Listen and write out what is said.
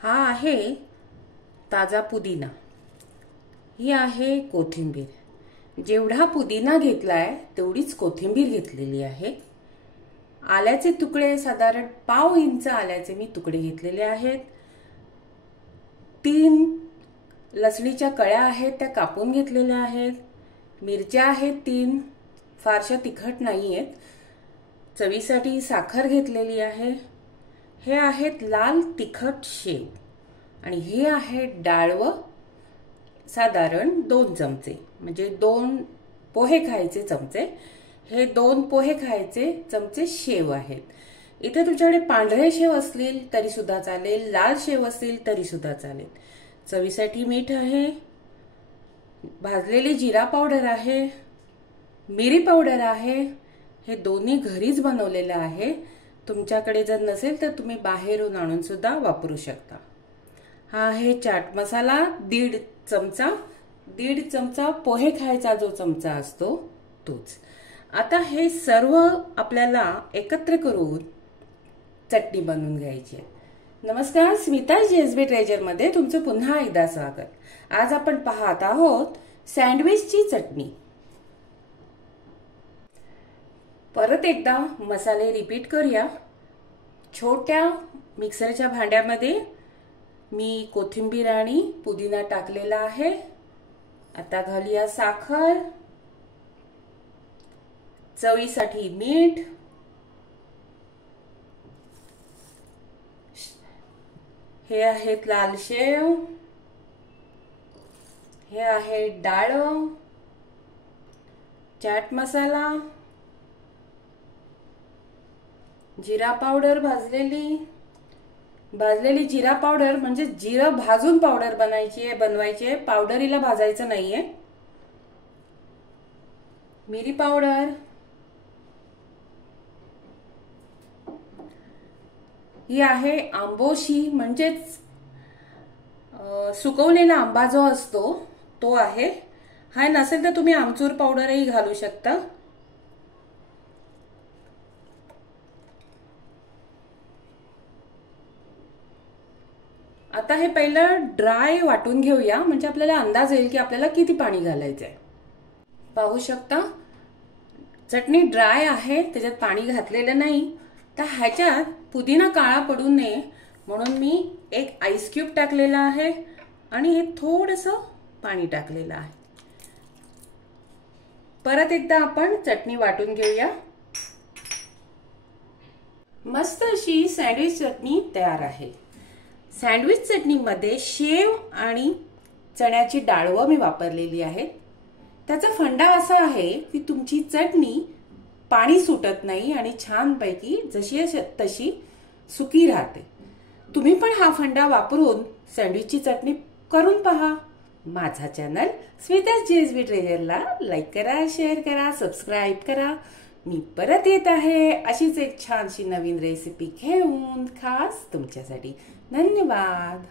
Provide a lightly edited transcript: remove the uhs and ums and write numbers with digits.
हा आहे ताजा पुदिना, ही आहे कोथिंबीर। जेवढा पुदिना घेतलाय तेवढीच कोथिंबीर घेतलेली आहे। आल्याचे तुकडे साधारण पाव इंच आल्याचे मी तुकडे घेतलेले आहेत। 3 लसणीच्या कळ्या आहेत त्या कापून घेतलेल्या आहेत। मिरच्या आहेत 3, फारशा तिखट नाहीयेत। चवीसाठी साखर घेतलेली आहे। हे आहेत लाल तिखट शेव आणि हे आहे डाळव साधारण 2 चमचे, म्हणजे 2 पोहे खायचे चमचे। हे 2 पोहे खायचे चमचे शेव आहेत। इथे तुमच्याकडे पांढरे शेव असतील तरी सुद्धा चालेल, लाल शेव असतील तरी सुद्धा चालेल। चवीसाठी मीठ आहे, भाजलेली जिरा पावडर आहे, मिरी पावडर आहे। हे दोन्ही घरीच बनवलेलं आहे। तुमच्याकडे जर नसेल तर तुम्ही बाहेरून आणून सुद्धा वापरू शकता। हा आहे चाट मसाला 1.5 चमचा। 1.5 चमचा पोहे खायचा जो चमचा असतो तोच। आता हे सर्व आपल्याला एकत्र करून चटणी बनवून घ्यायची आहे। नमस्कार, स्मिता जीएसबी ट्रेजर मध्ये तुमचं पुन्हा एकदा स्वागत। आज आपण पाहत आहोत सँडविचची चटणी। परत एकदा मसाले रिपीट करूया। छोट्या मिक्सरच्या भांड्यामध्ये मी कोथिंबीर आणि पुदिना टाकलेला आहे। आता घालूया साखर, चवीसाठी मीठ, हे आहेत लाल शेव, हे आहे डाळ, चाट मसाला, जिरा पावडर भाजलेली जिरा पावडर, म्हणजे जिरं भाजून पावडर बनवायची आहे, पावडरीला भाजायचं नाहीये। मिरी पावडर, ही आहे आंबोशी, म्हणजेच सुकवलेला आंबा जो असतो तो आहे। हा नसेल तर तुम्ही आमचूर पावडरही घालू शकता। आता हे पहिलं ड्राय वाटून घेऊया, म्हणजे आपल्याला अंदाज येईल की आपल्याला किती पाणी घालायचंय। पाहू शकता चटणी ड्राय आहे, त्याच्यात पाणी घातलेलं नाही। तर ह्याच्यात पुदिना काळा पडू नये म्हणून मी एक आईस क्यूब टाकलेला आहे आणि हे थोडंसं पाणी टाकलेलं आहे। परत एकदा आपण चटणी वाटून घेऊया। मस्त अशी सँडविच चटणी तयार आहे। सँडविच चटणीमध्ये शेव आणि चण्याची डाळवं मी वापरलेली आहे। त्याचा फंडा असा आहे की तुमची चटणी पाणी सुटत नाही आणि छानपैकी जशी तशी सुकी राहते। तुम्ही पण हा फंडा वापरून सँडविचची चटणी करून पहा। माझा चॅनल स्मिता जीएसबी ट्रेजरला लाईक करा, शेअर करा, सबस्क्राईब करा। मी परत येत आहे अशीच एक छानशी नवीन रेसिपी घेऊन खास तुमच्यासाठी। धन्यवाद।